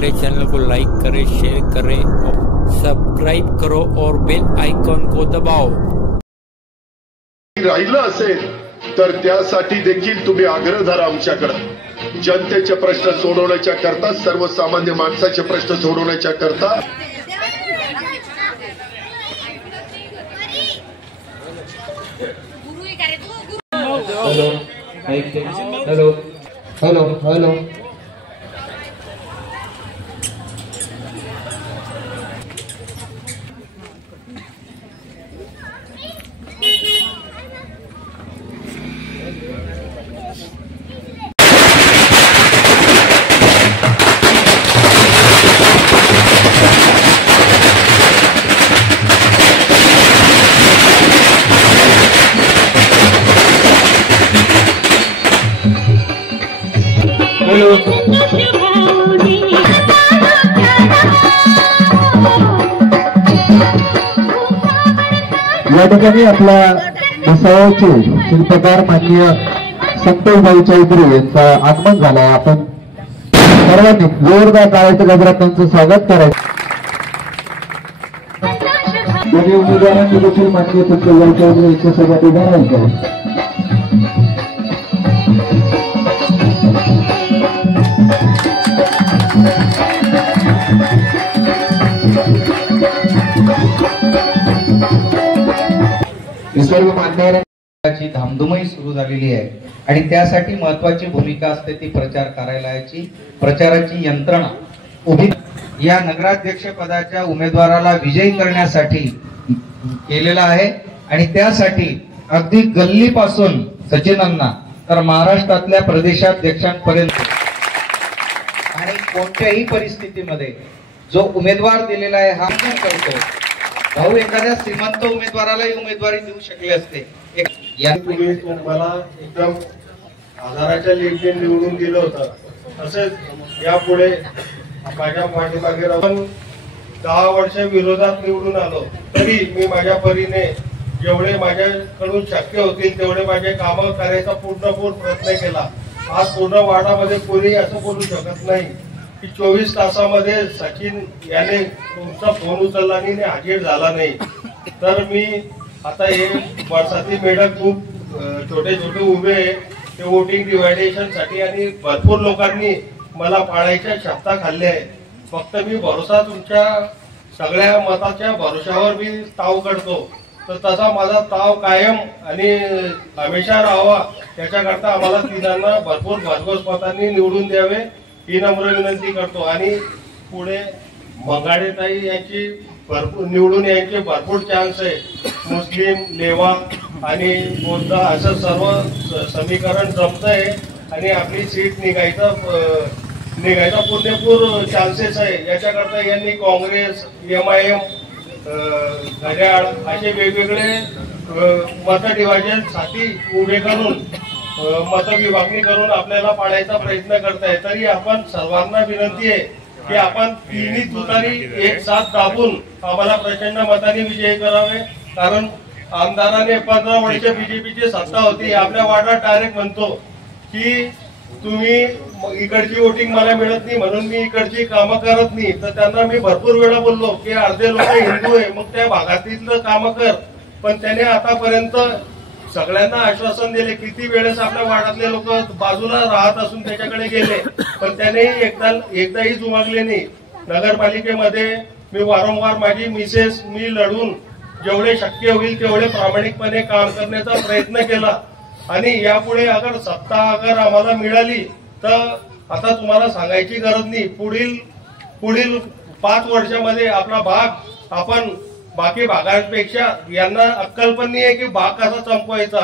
हमारे चैनल को लाइक करें, शेयर करें और सब्सक्राइब करो और बेल आइकॉन को दबाओ। राहिलं असेल तर त्यासाठी देखील तुम्ही आग्रह धरा आमच्याकडे। जनतेचे प्रश्न सोडवण्याच्या करता, सर्वसामान्य माणसाचे प्रश्न सोडवण्याच्या करता हेलो हेलो हेलो या ठिकाणी आपला भुसावळचे शिल्पकार माननीय संतोषभाई चौधरी यांचं आगमन झालंय। आपण सर्वांनी जोरदार टाळ्यांच्या गजरात त्यांचं स्वागत करायचं। दोन्ही उमेदवारांनी देखील माननीय संतोषभाई चौधरी यांच्यासोबत उभं राहायचं। सर्व मान्यवरांची धामधूमही सुरू झालेली आहे आणि त्यासाठी महत्वाची भूमिका असते ती प्रचार कार्यालयाची, प्रचाराची यंत्रणा उभी या नगराध्यक्ष पदाच्या उमेदवाराला विजयी करण्यासाठी केलेला आहे। आणि त्यासाठी अगदी गल्लीपासून सचिनांना तर महाराष्ट्रातल्या प्रदेशाध्यक्षांपर्यंत आणि कोणत्याही परिस्थितीमध्ये जो उमेदवार दिलेला आहे हा करतो। भाऊ एखाद्या श्रीमंत उमेदवारालाही उमेदवारी देऊ शकले असते। मला एकदम आधाराच्या लीडने निवडून दिलं होतं। तसेच यापुढे माझ्या पाठीमागे राहून 10 वर्ष विरोधात निवडून आलो तरी मी माझ्या परीने जेवढे माझ्याकडून शक्य होतील तेवढे माझे कामं करायचा पूर्ण प्रयत्न केला। आज पूर्ण वार्डामध्ये कोणी असं बोलू शकत नाही की 24 तासामध्ये सचिन याने तुमचा फोन उचलला आणि हजर झाला नाही। तर मी आता हे वर्षातील मेढक खूप छोटे उभे आहे ते वोटिंग डिवायडेशन साठी आणि भरपूर लोकांनी मला पाळायच्या शब्दा खाल्ले आहे। फक्त मी भरोसा तुमच्या सगळ्या मताच्या भरोशावर मी ताव करतो, तर तसा माझा ताव कायम आणि हमेशा राहावा याच्याकरता आम्हाला तिघांना भरपूर भरघोस मतांनी निवडून द्यावे ही नम्र विनंती करतो। आणि पुढे मंगाडेताई यांची भरपूर निवडून यायचे भरपूर चान्स आहे। मुस्लिम, लेवा आणि बौद्ध असं सर्व समीकरण जमतंय आणि आपली सीट निघायचा पूर्णपूर चान्सेस आहे। याच्याकरता यांनी काँग्रेस, MIM, घड्याळ असे वेगवेगळे मत डिव्हायजन साठी उभे करून मत विभागणी करून आपल्याला पाडायचा प्रयत्न करताय। तरी आपण सर्वांना विनंती आहे की आपण तिन्ही तुतारी एक साथ दाबून आम्हाला प्रचंड मतांनी विजयी करावे। कारण आमदाराने 15 वर्ष बीजेपीची सत्ता होती, आपल्या वार्डात डायरेक्ट म्हणतो की तुम्ही इकडची वोटिंग मला मिळत नाही म्हणून मी इकडची कामं करत नाही। तर त्यांना मी भरपूर वेळा बोललो की अर्धे लोक हिंदू आहे मग त्या भागातील कामं कर, पण त्याने आतापर्यंत सगळ्यांना आश्वासन दिले। किती वेळेस आपल्या वार्डातले लोक बाजूला राहत असून त्याच्याकडे गेले पण त्याने एकदाही जुमागले नाही। नगरपालिकेमध्ये मी वारंवार माझी मिसेस मी लढून जेवढे शक्य होईल तेवढे प्रामाणिकपणे काम करण्याचा प्रयत्न केला। आणि यापुढे अगर सत्ता आम्हाला मिळाली तर आता तुम्हाला सांगायची गरज नाही, पुढील 5 वर्षामध्ये आपला भाग आपण बाकी भागांपेक्षा यांना अक्कल पण नाही आहे की भाग कसा चंपवायचा।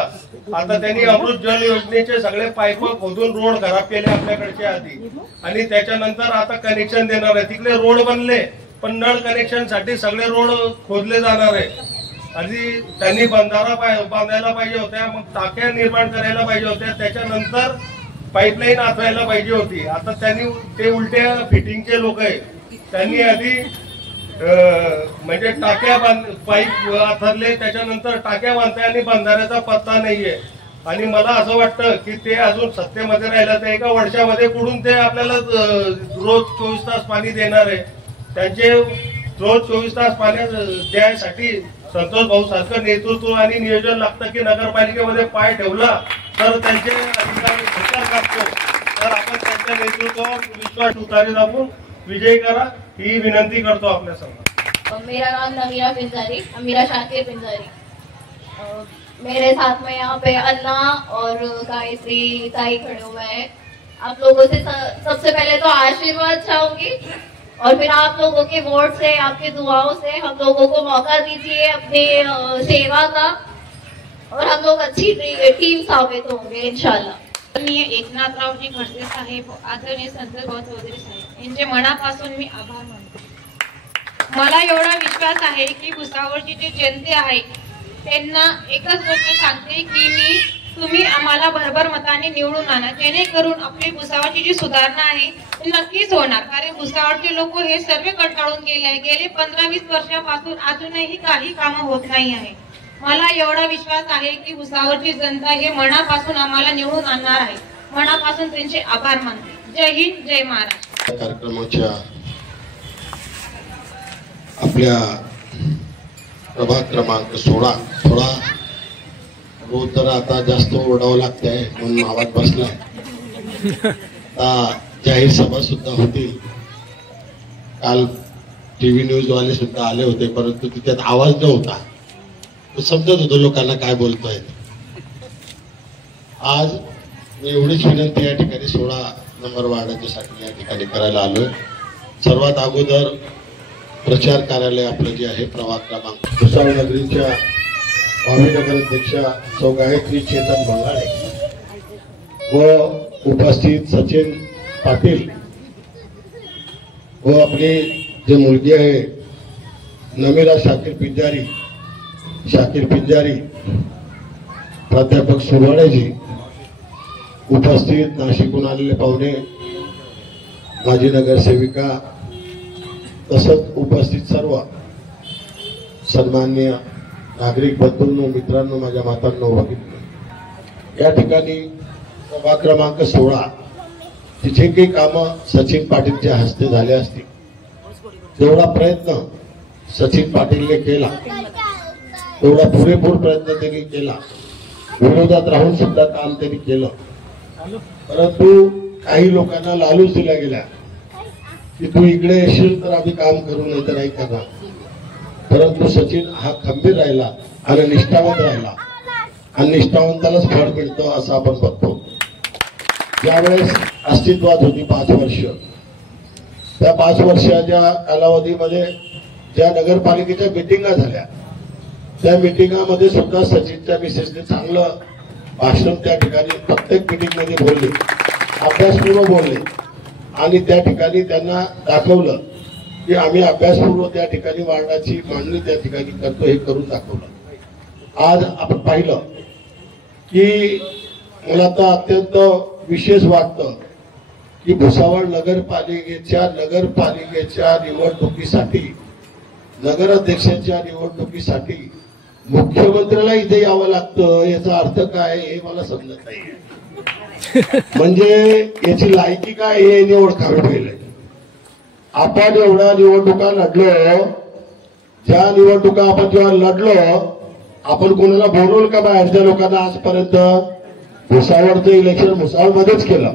आता त्यांनी अमृत जल योजनेचे सगळे पाईप खोदून रोड खराब केले आपल्याकडच्या आधी आणि त्याच्यानंतर आता कनेक्शन देणार आहे। तिकडे रोड बनले पण नळ कनेक्शन साठी सगळे रोड खोदले जाणार आहे। आधी त्यांनी बंधारा बांधायला पाहिजे होत्या, मग टाक्या निर्माण करायला पाहिजे होत्या, त्याच्यानंतर पाईपलाईन आथरायला पाहिजे होती। आता त्यांनी ते उलट्या फिटिंगचे लोक आहे, त्यांनी आधी म्हणजे टाक्या पाईप आथरले त्याच्यानंतर टाक्या बांधताय आणि बंधाऱ्याचा पत्ता नाहीये। आणि मला असं वाटतं की ते अजून सत्तेमध्ये राहिलं तर एका वर्षामध्ये कुठून ते आपल्याला रोज 24 तास पाणी देणार आहे. त्यांचे रोज 24 तास पाणी द्यायसाठी संतोष भाऊ सारखं नेतृत्व आणि नियोजन लागतं की नगरपालिकेमध्ये पाय ठेवला तर त्यांचे अधिकारी विचार करतो. तर आपण त्यांच्या नेतृत्वावर विश्वास उतारी दाखवून विजयी करा ही विनंती करतो आपल्या समोर. मेरा नाम अमीरा पिंजारी, अमीरा शाकिर पिंजारी. मेरे साथ में यहाँ पे अन्ना और गायत्री ताई खड़े हुए हैं. आप लोगों से सबसे पहले तो आशीर्वाद चाहूंगी और फिर आप लोगों के वोट से, आपके दुआओं से हम लोगों को मौका दीजिए अपनी सेवा का और हम लोग अच्छी टीम साबित होंगे इंशाल्लाह. आदरणीय एकनाथरावजी खडसे साहेब, आदरणीय संतोष भाऊ चौधरी साहेब यांचे मनापासून मी आभार मानते. मला एवढा विश्वास आहे की भुसावळची जी जनते आहे त्यांना एकच गोष्ट सांगते की तुम्ही आम्हाला भरभर मताने निवडून आणा, जेणेकरून आपली भुसावळची जी सुधारणा आहे ती नक्कीच होणार. कारण भुसावळचे लोक हे सर्व कंटाळून गेले 15-20 वर्षापासून अजूनही काही कामं होत नाही आहे. मला एवढा विश्वास आहे की भुसावळची जनता हे मनापासून आम्हाला निवडून आणणार आहे. मनापासून त्यांचे आभार मानते. जय हिंद, जय महाराष्ट्र. कार्यक्रमाच्या आपल्या प्रभाग क्रमांक 16 थोडा रोज जरा आता जास्त ओरडावं लागतंय म्हणून आवाज बसलाय. जाहीर सभा सुद्धा होती. काल टीव्ही न्यूज वाले सुद्धा आले होते, परंतु तिच्यात आवाज नव्हता. समजत होतो लोकांना काय बोलतोय. आज मी एवढीच विनंती या ठिकाणी 16 नंबर वार्डाच्यासाठी या ठिकाणी करायला आलोय. सर्वात अगोदर प्रचार कार्यालय आपलं जे आहे प्रभाग क्रमांक भुसावळ नगरीच्या भावी नगराध्यक्षा सौ गायत्री चेतन भंगाळे व उपस्थित सचिन पाटील व आपली जे मुलगी आहे नमीरा शाकिर पिंजारी प्राध्यापक सुरवाडेजी, उपस्थित नाशिकहून आलेले पाहुणे, माजी नगरसेविका, तसंच उपस्थित सर्व सन्माननीय नागरिक बंधूंनो, मित्रांनो, माझ्या मातांनो, भगिनींनो, या ठिकाणी प्रभाग क्रमांक 16 तिचे काही कामं सचिन पाटीलच्या हस्ते झाले असतील तेवढा प्रयत्न सचिन पाटीलने केला, तेवढा पुरेपूर प्रयत्न त्यांनी केला. विरोधात राहून सुद्धा काम त्यांनी केलं. परंतु काही लोकांना लालूच दिल्या गेल्या की तू इकडे येशील तर आम्ही काम करू, नाही तर नाही करणार. परंतु सचिन हा खंबीर राहिला आणि निष्ठावंत राहिला आणि निष्ठावंतालाच फळ मिळतं असं आपण बघतो. ज्यावेळेस अस्तित्वात होती 5 वर्ष, त्या 5 वर्षाच्या कालावधीमध्ये ज्या नगरपालिकेच्या मिटिंगा झाल्या त्या मिटिंगामध्ये सुद्धा सचिनच्या मिसेसने चांगलं भाषण त्या ठिकाणी प्रत्येक मिटिंग मध्ये बोलले, अभ्यासपूर्व बोलले आणि त्या ठिकाणी त्यांना दाखवलं की आम्ही अभ्यासपूर्व त्या ठिकाणी वार्डाची मांडणी त्या ठिकाणी करतो, हे करून दाखवलं. आज आपण पाहिलं की मला तर अत्यंत विशेष वाटतं की भुसावळ नगरपालिकेच्या निवडणुकीसाठी, नगराध्यक्षाच्या निवडणुकीसाठी मुख्यमंत्र्याला इथे यावं लागतं. याचा अर्थ काय हे मला समजत नाही. म्हणजे याची लायकी काय हे निवड ओळखावे पाहिजे. आपण एवढ्या निवडणुका लढलो, ज्या निवडणुका आपण जेव्हा लढलो, आपण कोणाला बोलवलं का बाहेरच्या लोकांना? आजपर्यंत भुसावळचं इलेक्शन भुसावळमध्येच केलं,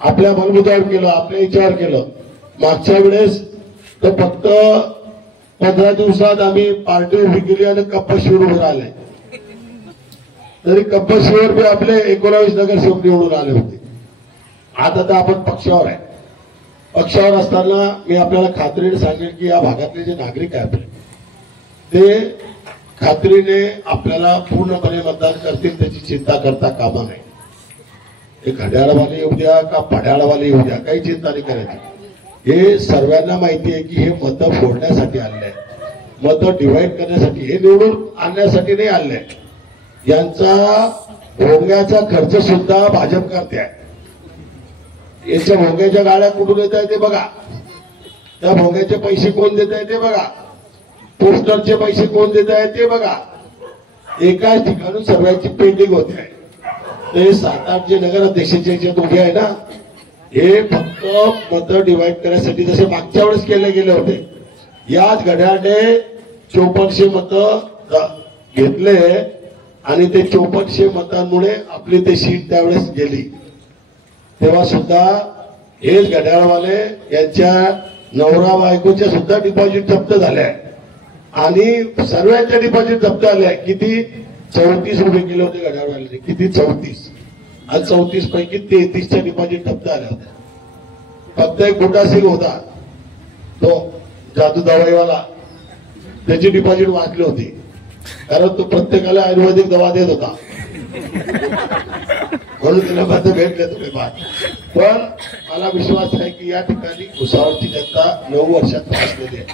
आपल्या बलबुतावर केलं, आपल्या इच्छावर केलं. मागच्या वेळेस तर फक्त 15 दिवसात आम्ही पार्टी उभी केली आणि कप्पशीवर उभे राहिले. तरी कप्पशीवर बी आपले 19 नगरसेवक निवडून आले होते. आता तर आपण पक्षावर आहे. पक्षावर असताना मी आपल्याला खात्रीने सांगेन की या भागातले जे नागरिक आहे आपले, ते खात्रीने आपल्याला पूर्णपणे मतदान करतील, त्याची चिंता करता कामा नाही. ते घड्याळवाले येऊ द्या का पड्याळवाले येऊ द्या, काही चिंता नाही करायची. हे सर्वांना माहिती आहे की हे मतं फोडण्यासाठी आले आहे, मतं डिवाइड करण्यासाठी, हे निवडून आणण्यासाठी नाही आले. यांचा भोंग्याचा खर्च सुद्धा भाजप करते आहे. याच्या भोंग्याच्या गाड्या कुठून येत आहे ते बघा, त्या भोंग्याचे पैसे कोण देत आहे ते बघा, पोस्टरचे पैसे कोण देत आहे ते बघा. एकाच ठिकाणी सर्वांची पेंडिंग होते आहे. ते 7-8 जे नगराध्यक्षाचे जे उभे आहे ना, हे फक्त मतं डिवाइड करण्यासाठी जसे मागच्या वेळेस केले गेले होते. याच घड्याळने 5400 मतं घेतले आणि ते 5400 मतांमुळे आपली ते सीट त्यावेळेस गेली. तेव्हा सुद्धा हेच घड्याळवाले यांच्या नवरा बायकोच्या सुद्धा डिपॉझिट जप्त झाल्या आणि सर्वांच्या डिपॉझिट जप्त झाल्या. किती? 34 रुपये केले होते घड्याळवाल्याने. किती? 34. आणि 34 पैकी 33च्या डिपॉझिट जप्त झाल्या होत्या. फक्त एक बुटा सिंग होता, तो जादू दवाईवाला, त्याची डिपॉझिट वाचली होती, कारण तो प्रत्येकाला आयुर्वेदिक दवा देत होता म्हणून तिला माझं भेटले तुम्ही बात. पण मला विश्वास आहे की या ठिकाणी भुसावळची जनता 9 वर्षात त्रासलेली आहे.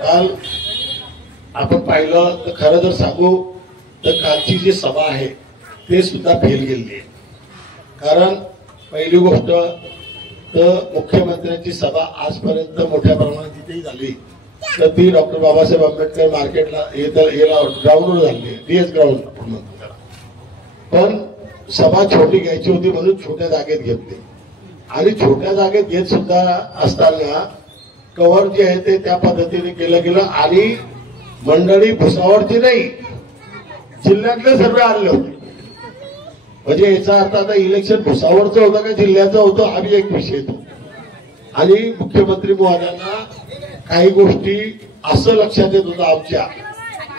काल आपण पाहिलं तर खरं जर सांगू तर कालची जी सभा आहे ते सुद्धा फेल गेली आहे. कारण पहिली गोष्ट तर मुख्यमंत्र्यांची सभा आजपर्यंत मोठ्या प्रमाणात जिथेही झाली तर ती डॉक्टर बाबासाहेब आंबेडकर मार्केटला ग्राउंडवर झाली, डीएस ग्राउंड आपण म्हणतो त्याला. पण सभा छोटी घ्यायची होती म्हणून छोट्या जागेत घेतली आणि छोट्या जागेत घेत सुद्धा असताना कव्हर जे आहे ते त्या पद्धतीने केलं गेलं आणि मंडळी भुसावळची नाही, जिल्ह्यातले सर्व आले होते. म्हणजे याचा अर्थ आता इलेक्शन भुसावळचं होतं का जिल्ह्याचं होतं हा बी एक विषय तो. आणि मुख्यमंत्री महोदयांना काही गोष्टी असं लक्षात येत होतं आमच्या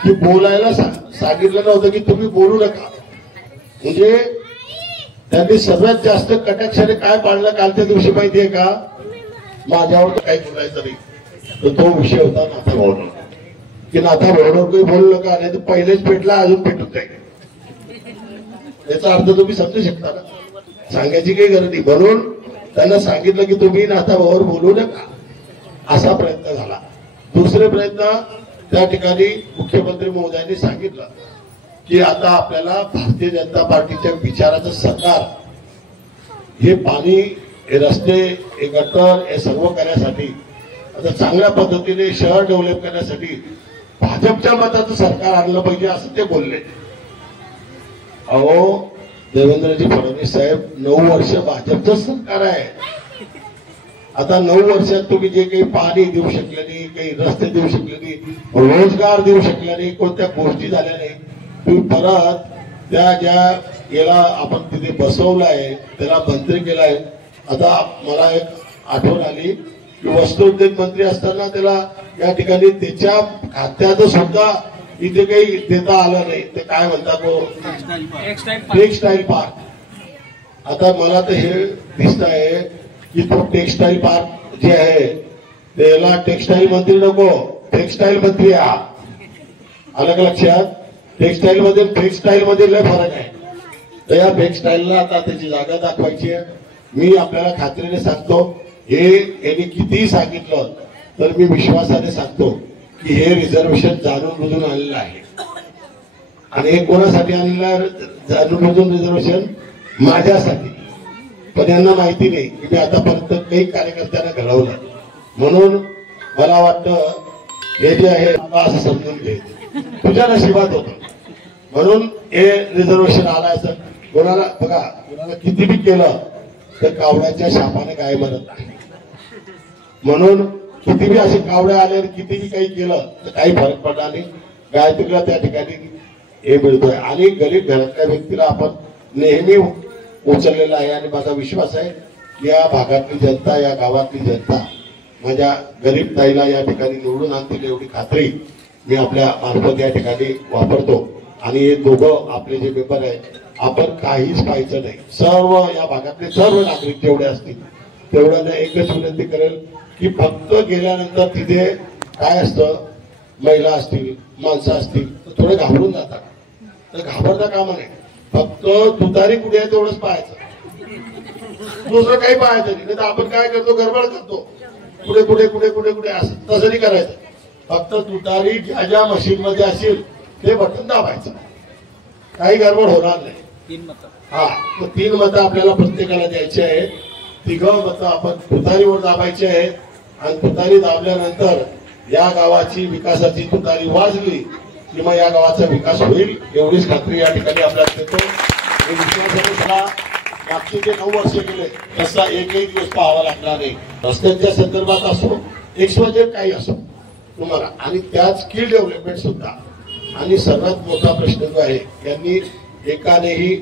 की बोलायला सांगितलं नव्हतं की तुम्ही बोलू नका. म्हणजे त्यांनी सर्वात जास्त कटाक्षाने काय पाळलं कालच्या दिवशी माहितीये का? माझ्यावर काही बोलायचं नाही, तर तो विषय होता नाथा भावना, की नाथा भावनावर काही बोलू नका, नाही तर पहिलेच पेटला अजून पेटून जाईल. याचा अर्थ तुम्ही समजू शकता ना, सांगायची काही गरज नाही. म्हणून त्यांना सांगितलं की तुम्ही नाथा भावावर बोलू नका, असा प्रयत्न झाला. दुसरे प्रयत्न त्या ठिकाणी मुख्यमंत्री महोदयांनी सांगितलं की आता आपल्याला भारतीय जनता पार्टीच्या विचाराचं सरकार हे पाणी, हे रस्ते, हे गटर, हे सर्व करण्यासाठी, आता चांगल्या पद्धतीने शहर डेव्हलप करण्यासाठी भाजपच्या मताचं सरकार आणलं पाहिजे असं ते बोलले. अहो देवेंद्रजी फडणवीस साहेब 9 वर्ष भाजपचं सरकार आहे. आता 9 वर्षात तुम्ही जे काही पाणी देऊ शकले नाही, काही रस्ते देऊ शकले नाही, रोजगार देऊ शकले नाही, कोणत्या गोष्टी झाल्या नाही, तुम्ही परत त्या ज्या याला आपण तिथे बसवलं आहे त्याला मंत्री केलाय. आता मला एक आठवण आली की वस्त्रोद्योग मंत्री असताना त्याला या ठिकाणी त्याच्या खात्याचं सुद्धा इथे काही देता आलं नाही. ते काय म्हणतात टेक्सटाईल पार्क. आता मला तर हे दिसत आहे की तो टेक्सटाईल पार्क जे आहे त्याला टेक्सटाईल मंत्री नको, टेक्सटाईल मंत्री हा. अलग लक्षात, टेक्सटाईल मध्ये टेक्सटाईल मध्ये लय फरक आहे. तर या टेक्सटाईलला आता त्याची जागा दाखवायची आहे. मी आपल्याला खात्रीने सांगतो, हे यांनी कितीही सांगितलं तर मी विश्वासाने सांगतो की हे रिझर्वेशन जाणून बुजून आलेलं आहे. आणि हे कोणासाठी आलेलं आहे जाणून बुजून रिझर्वेशन? माझ्यासाठी. पण यांना माहिती नाही की मी आतापर्यंत काही कार्यकर्त्यांना घडवलं. म्हणून मला वाटतं हे जे आहे असं समजून घे, तुझ्या नशिबात होतं म्हणून हे रिझर्वेशन आलायचं. कोणाला बघा, कोणाला किती बी केलं तर कावड्याच्या शापाने काय म्हणत नाही. म्हणून किती बी असे कावड्या आले, किती बी काही केलं तर काही फरक पडला नाही. गायत्रीला त्या ठिकाणी हे मिळतोय आणि गरीब घरातल्या व्यक्तीला आपण नेहमी उचललेला आहे. आणि माझा विश्वास आहे की या भागातली जनता, या गावातली जनता माझ्या गरीब ताईला या ठिकाणी निवडून आणतील एवढी खात्री मी आपल्या मार्फत या ठिकाणी वापरतो. आणि हे दोघं आपले जे मेंबर आहेत, आपण काहीच पाहायचं नाही. सर्व या भागातले सर्व नागरिक जेवढे असतील तेवढ्यांना एकच विनंती करेल की फक्त गेल्यानंतर तिथे काय असतं, महिला असतील, माणसं असतील तर थोडे घाबरून जातात. तर घाबरता कामा नाही. फक्त तुतारी कुठे आहे तेवढंच पाहायचं, दुसरं काही पाहायचं नाही. तर आपण काय करतो, गडबड करतो, कुठे कुठे कुठे कुठे कुठे असं. तसं नाही करायचं. फक्त तुतारी ज्या ज्या मशीन मध्ये असेल ते बटन दाबायचं, काही गडबड होणार नाही. 3 मतं. हा, तर 3 मतं आपल्याला प्रत्येकाला द्यायची आहे. 3 मतं आपण तुतारीवर दाबायची आहे. आणि तुतारी दाबल्यानंतर या गावाची विकासाची तुतारी वाजली की मग या गावाचा विकास होईल एवढीच खात्री या ठिकाणी आपल्याला देतो. मी विश्वासाने त्याला मागचे जे 9 वर्ष गेले तसा एकही दिवस पाहावा लागणार नाही. रस्त्यांच्या संदर्भात असो एक्सवायझेड काही असो तुम्हाला, आणि त्यात स्किल डेव्हलपमेंट सुद्धा. आणि सर्वात मोठा प्रश्न जो आहे, यांनी एकानेही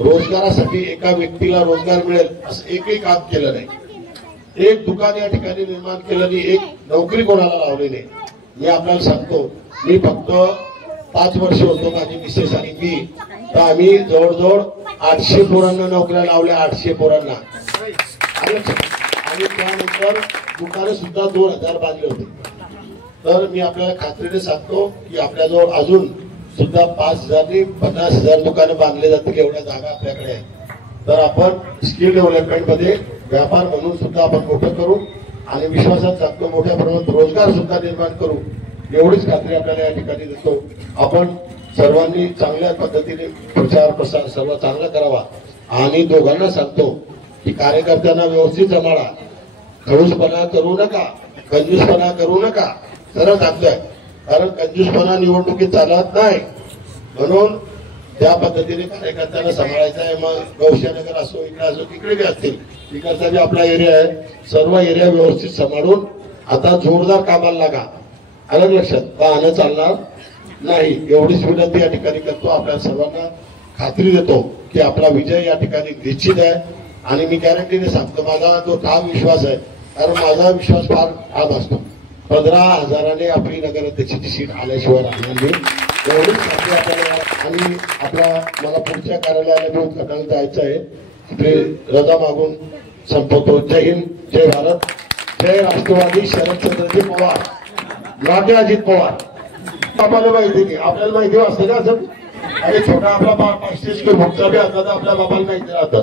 रोजगारासाठी एका व्यक्तीला रोजगार मिळेल असं एकही काम केलं नाही. एक दुकान या ठिकाणी निर्माण केलं नाही, एक नोकरी कोणाला लावली नाही. मी आपल्याला सांगतो, मी फक्त 5 वर्ष होतो, माझी मिसेस आणि मी, तर आम्ही जवळजवळ 800 पोरांना नोकऱ्या लावल्या, 800 पोरांना. आणि त्यानंतर दुकानं सुद्धा 2000 बांधले होते. तर मी आपल्याला खात्रीने सांगतो की आपल्याजवळ अजून सुद्धा 5000 ते 50,000 दुकानं बांधले जातील एवढ्या जागा आपल्याकडे आहे. तर आपण स्किल डेव्हलपमेंट मध्ये व्यापार म्हणून सुद्धा आपण मोठं करू आणि विश्वासात सांगतो मोठ्या प्रमाणात रोजगार सुद्धा निर्माण करू एवढीच खात्री आपल्याला या ठिकाणी देतो. आपण सर्वांनी चांगल्या पद्धतीने प्रचार प्रसार सर्व चांगला करावा. आणि दोघांना सांगतो की कार्यकर्त्यांना व्यवस्थित सांभाळा, खडूसपणा करू नका, कंजूसपणा करू नका. सरळ सांगतोय, कारण कंजूसपणा निवडणुकीत चालत नाही. म्हणून त्या पद्धतीने कार्यकर्त्यांना सांभाळायचं आहे. मग गौशानगर असो, इकडे असो, तिकडे बी असतील, तिकडचा जे आपला एरिया आहे सर्व एरिया व्यवस्थित सांभाळून आता जोरदार कामाला लागा. आलं लक्षात, पाहणं चालणार नाही एवढीच विनंती या ठिकाणी करतो. आपल्या सर्वांना खात्री देतो की आपला विजय या ठिकाणी निश्चित आहे. आणि मी गॅरंटीने सांगतो, माझा तो ठाम विश्वास आहे, कारण माझा विश्वास फार ठाम असतो. 15,000ने आपली नगराध्यक्षाची सीट आल्याशिवाय राहणार नाही एवढीच खात्री आपल्याला. आणि मला पुढच्या कार्यालयाला मी उद्घाटनाला जायचं आहे. तिथे रजा मागून संपवतो. जय हिंद, जय भारत, जय राष्ट्रवादी शरदचंद्रजी पवार, नाटे अजित पवार. बाबाला माहिती नाही, आपल्याला माहिती असतं का असं. आणि छोटा आपला 500 स्क्वेअर फूटचा बी आता आपल्या बाबाला माहिती राहतं.